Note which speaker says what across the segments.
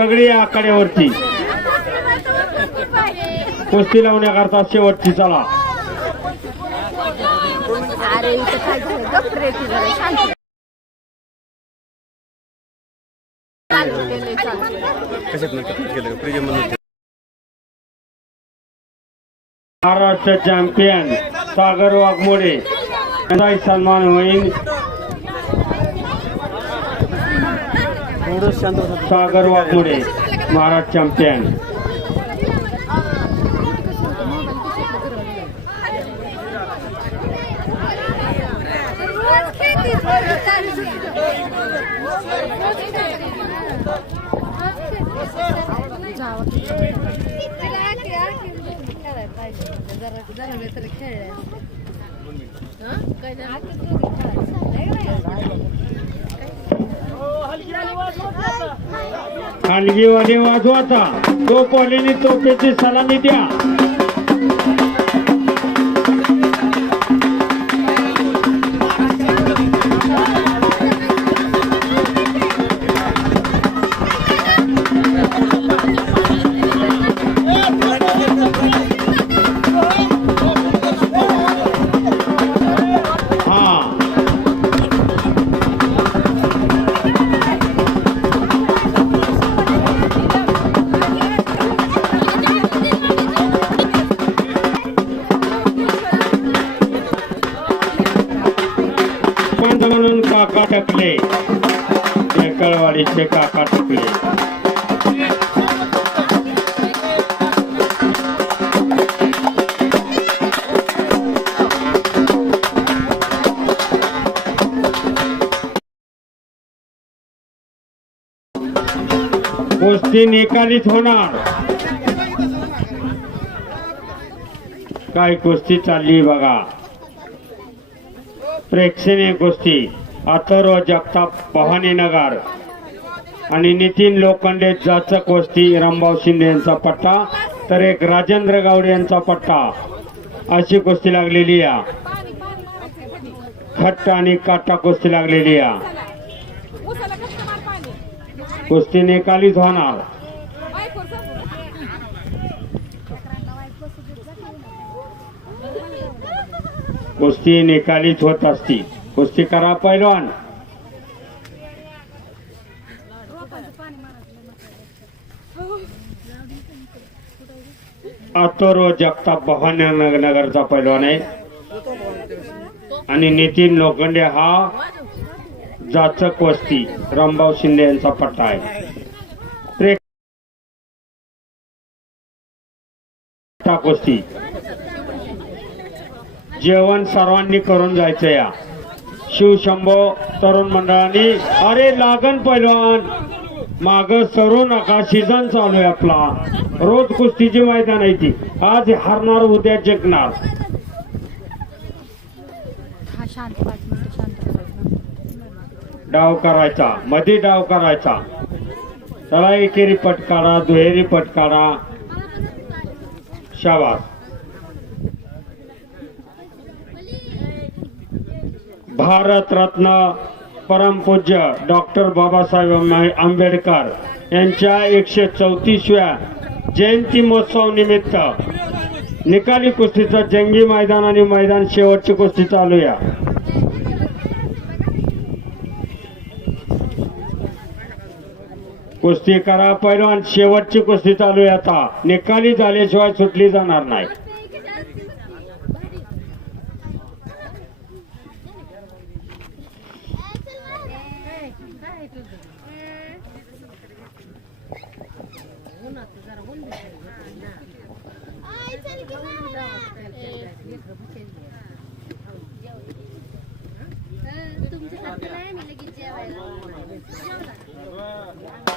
Speaker 1: सगळी आकड्यावरती कुस्ती लावण्याकरता शेवटची चला. महाराष्ट्र चॅम्पियन सागर वाघमोडे. सन्मान होईल. सागर वाघमोडे महाराष्ट्र चॅम्पियन खालगीवाले वाजवाचा तोपवाल्याने तोपेची सलामी द्या. गोष्टी निकालीच होणार. काय कुस्ती चालली बघा. प्रेक्षणीय कुस्ती अथर्व जगताप भवानीनगर. आणि नितीन लोखंडे जाचक कुस्ती रंभाव शिंदे यांचा पट्टा तर एक राजेंद्र गावडे यांचा पट्टा. अशी कुस्ती लागलेली या. खट्ट आणि काटा कुस्ती लागलेली या. कुस्ती निकालीच होणार कुस्ती निकालीच होत असती. कुस्ती करा पैलवान. अथर्व जगताप नगरचा पैलवान आहे. आणि नितीन लोखंडे हा जाचक वस्ती रामभाऊ शिंदे यांचा पट्टा आहे. टाक वस्ती. कुस्ती जेवण सर्वांनी करून जायचं या. शिवशंभो तरुण मंडळांनी अरे लागन पैलवान! माग सरू नका सीझन चालू आहे आपला. रोज कुस्तीची मैदान आहे ती. आज हारणार उद्या जिंकणार
Speaker 2: हा शांत पाच मिनिटं शांत बसायचं.
Speaker 1: डाव करायचा मध्ये डाव करायचा. चला एकेरी पटकाडा दुहेरी पटकारा. शाबास. भारतरत्न परमपूज्य डॉक्टर बाबासाहेब आंबे- आंबेडकर यांच्या एकशे चौतीसव्या जयंती महोत्सव निमित्त निकाली कुस्तीचं जंगी मैदान आणि मैदान शेवटची कुस्ती चालू या कुस्ती करा पैलवान शेवटची कुस्ती चालू आहे आता. निकाली झाल्याशिवाय सुटली जाणार नाही. चार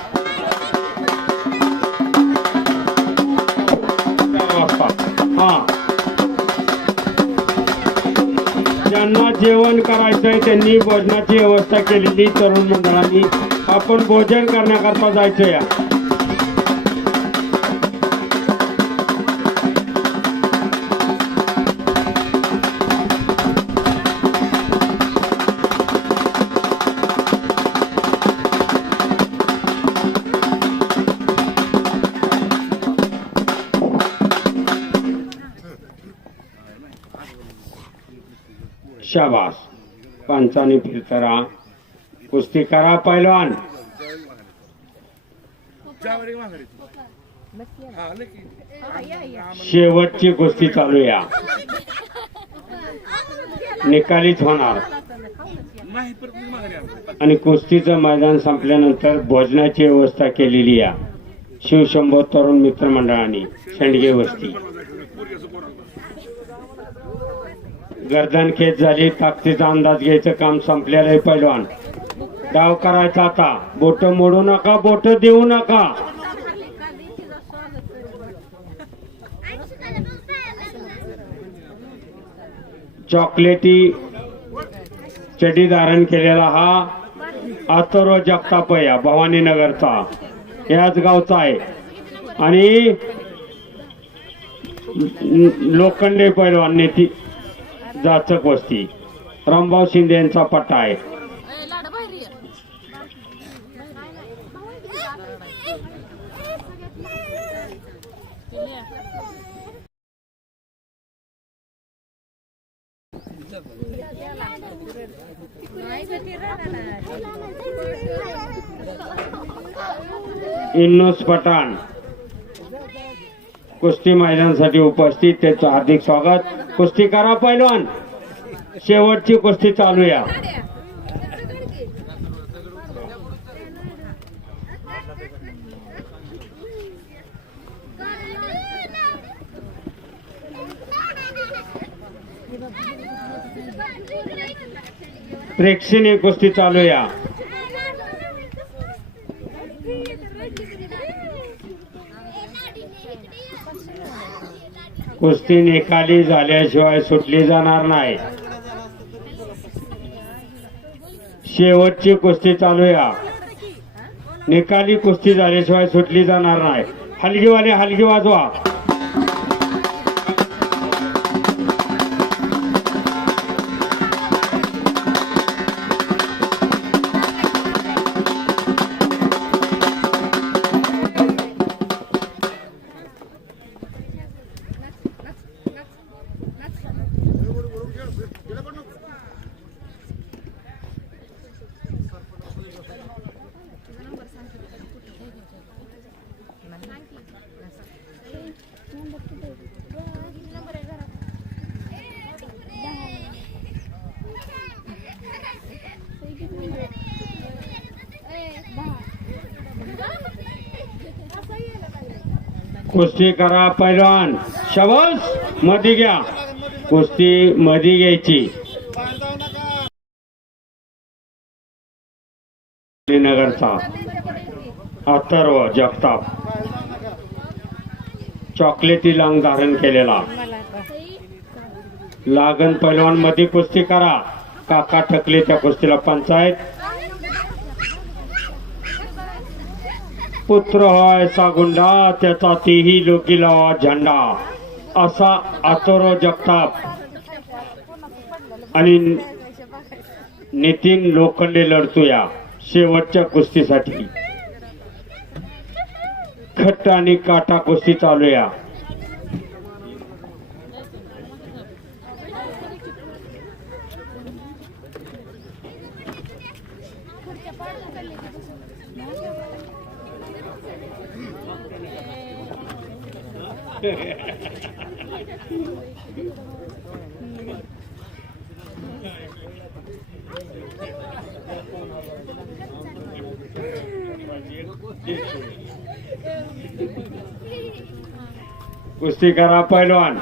Speaker 1: ज्यांना जेवण करायचंय त्यांनी भोजनाची व्यवस्था केलेली तरुण मंडळांनी. आपण भोजन करण्याकरता जायचं या. पंचाने फिरतरा कुस्ती करा पैलवान. शेवटची कुस्ती चालू या. निकालीच होणार. आणि कुस्तीचं मैदान संपल्यानंतर भोजनाची व्यवस्था केलेली या. शिवशंभो तरुण मित्रमंडळाने शेंडगे वस्ती. गर्दनखेच झाली ताकदीचा अंदाज घ्यायचं काम संपलेलं आहे पैलवान. डाव करायचा आता. बोट मोडू नका बोट देऊ नका. चॉकलेटी चडी धारण केलेला हा अथर्व जगतापया भवानीनगरचा. याच गावचा आहे. आणि लोखंडे पैलवान नेती जाचक वस्ती. रामभाऊ शिंदे यांचा पट्टा आहे. इन्नोस पठाण. कुस्ती मैदानासाठी उपस्थित. त्याचं हार्दिक स्वागत. कुस्ती करा पैलवान. शेवटची कुस्ती चालू या. प्रेक्षणीय कुस्ती चालू या. कुस्ती निकाली झाल्याशिवाय सुटली जाणार नाही. शेवटची कुस्ती चालू या. निकाली कुस्ती झाल्याशिवाय सुटली जाणार नाही. हलगीवाले हलगी वाजवा. कुस्ती करा पैलवान. शबसमध्ये घ्या. कुस्ती मध्ये घ्यायची. नगरचा अथर्व जगताप. चॉकलेटी लांग धारण केलेला. लागण पैलवानमध्ये कुस्ती करा. काका ठकले त्या कुस्तीला पंचायत. पुत्र होय गुंडा त्याचा तेही लोकी लावा झेंडा. असा आतोरो जगताप. आणि नितीन लोखंडे लढतोया शेवटच्या कुस्तीसाठी. खट्ट आणि काटा कुस्ती चालूया. कुस्ती करा पैलवान.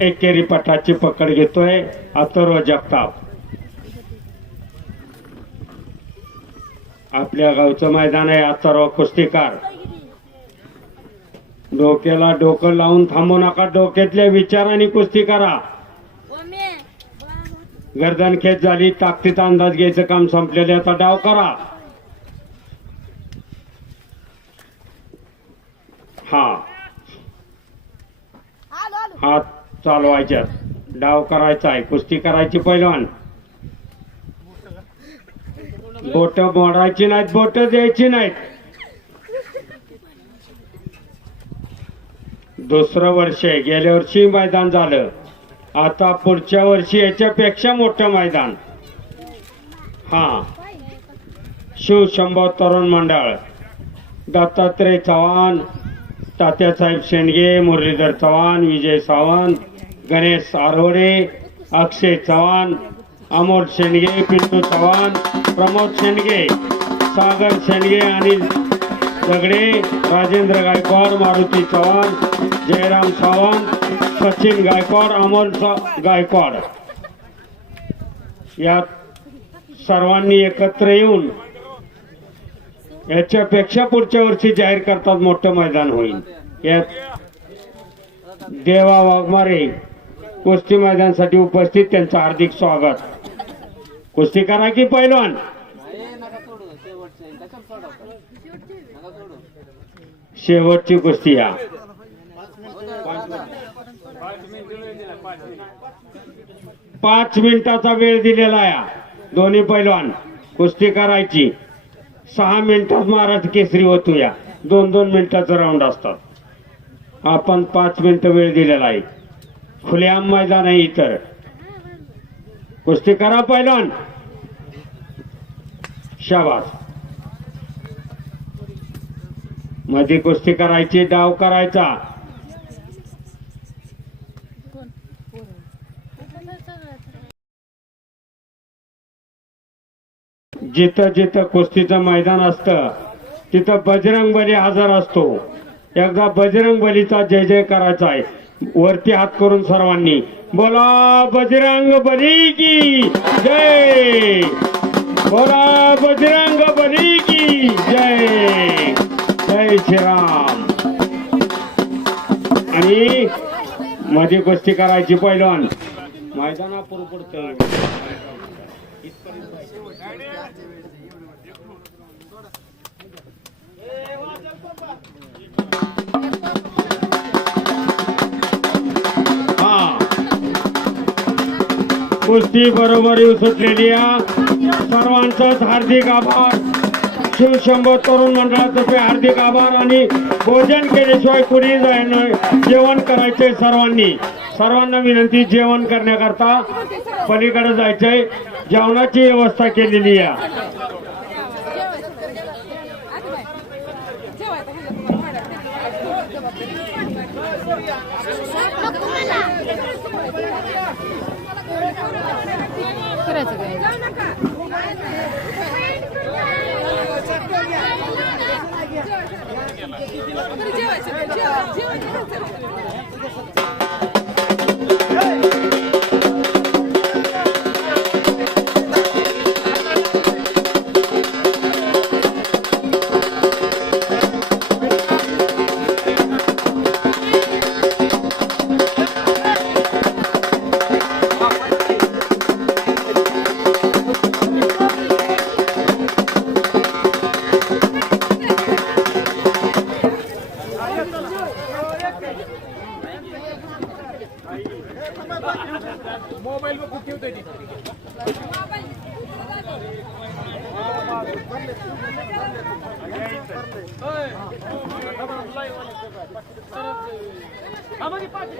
Speaker 1: एकेरी पटाची पकड घेतोय. अथर्व जगताप आपल्या गावचं मैदान आहे अथर्व कुस्तीकार. डोक्याला डोकं लावून थांबू नका. डोक्यातल्या विचाराने कुस्ती करा. गर्दन खेच झाली ताकदीचा अंदाज घ्यायचं काम संपलेले आता डाव करा. हा. हात चालवायच्या डाव करायचा आहे. कुस्ती करायची पैलवान. बोट मोडायची नाहीत बोट द्यायची नाहीत. दुसरं वर्ष आहे. गेल्या वर्षी मैदान झालं. आता पुढच्या वर्षी याच्यापेक्षा मोठं मैदान. हा. शिवशंभव तरुण मंडळ. दत्तात्रय चव्हाण तात्यासाहेब शेंडगे मुरलीधर चव्हाण विजय सावंत गणेश आरोडे अक्षय चव्हाण अमोल शेंडगे पिंटू चव्हाण प्रमोद शेंडगे सागर शेंडगे अनिल दगडे राजेंद्र गायकवाड मारुती चव्हाण जयराम सावंत सचिन गायकवाड अमोल गायकवाड. यात सर्वांनी एकत्र येऊन याच्यापेक्षा पुढच्या वर्षी जाहीर करतात मोठं मैदान होईल. यात देवा वाघमारे कुस्ती मैदानासाठी उपस्थित त्यांचं हार्दिक स्वागत. कुस्ती करा की पैलवान? शेवटची कुस्ती या. पाच मिनिटाचा वेळ दिलेला आहे दोन्ही पैलवान कुस्ती करायची. सहा मिनिटात महाराज केसरी होतो या. दोन दोन मिनिटाचं राऊंड असतात. आपण पाच मिनिटं वेळ दिलेला आहे. खुलेआम मैदान आहे इतर कुस्ती करा पैलवान. शाबास. मध्ये कुस्ती करायची डाव करायचा. जिथं जिथं कुस्तीचं मैदान असतं तिथं बजरंग बली हजर असतो. एकदा बजरंग बलीचा जय जय करायचा आहे. वरती हात करून सर्वांनी बोला बजरंग बली की जय. बोला मध्ये गोष्टी करायची पहिलवान. मैदाना पडतं हा. कुस्ती बरोबर येऊ सुटलेली आहे. सर्वांचंच हार्दिक आभार. शिवशंभर तरुण मंडळातर्फे हार्दिक आभार आणि भोजन केल्याशिवाय कुणी जायनं जेवण करायचंय सर्वांनी. सर्वांना विनंती जेवण करण्याकरता पलीकडे जायचंय. जेवणाची व्यवस्था केलेली आहे.
Speaker 2: करायचं काय?
Speaker 3: Подождите,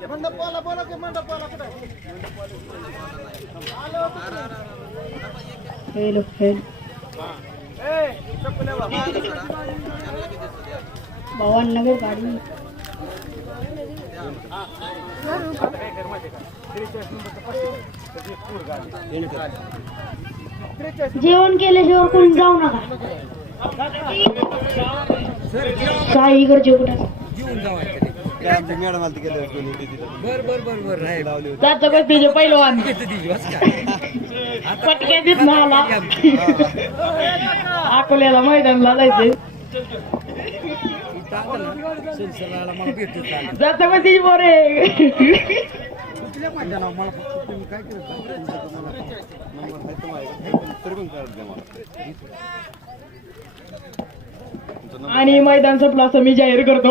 Speaker 3: अ, गर्जे हॅलो हॅलो भवाननगर गाडी जेवण केल्याशिवाय कोणी जाऊ नका साई इकडचे कुठं
Speaker 4: मॅडम
Speaker 3: जातो का? तिचे पटक्या मला अकोल्याला मैदानला जायचंय.
Speaker 4: का
Speaker 3: जाता मग ती बोरे आणि मैदान संपला असं मी जाहीर करतो.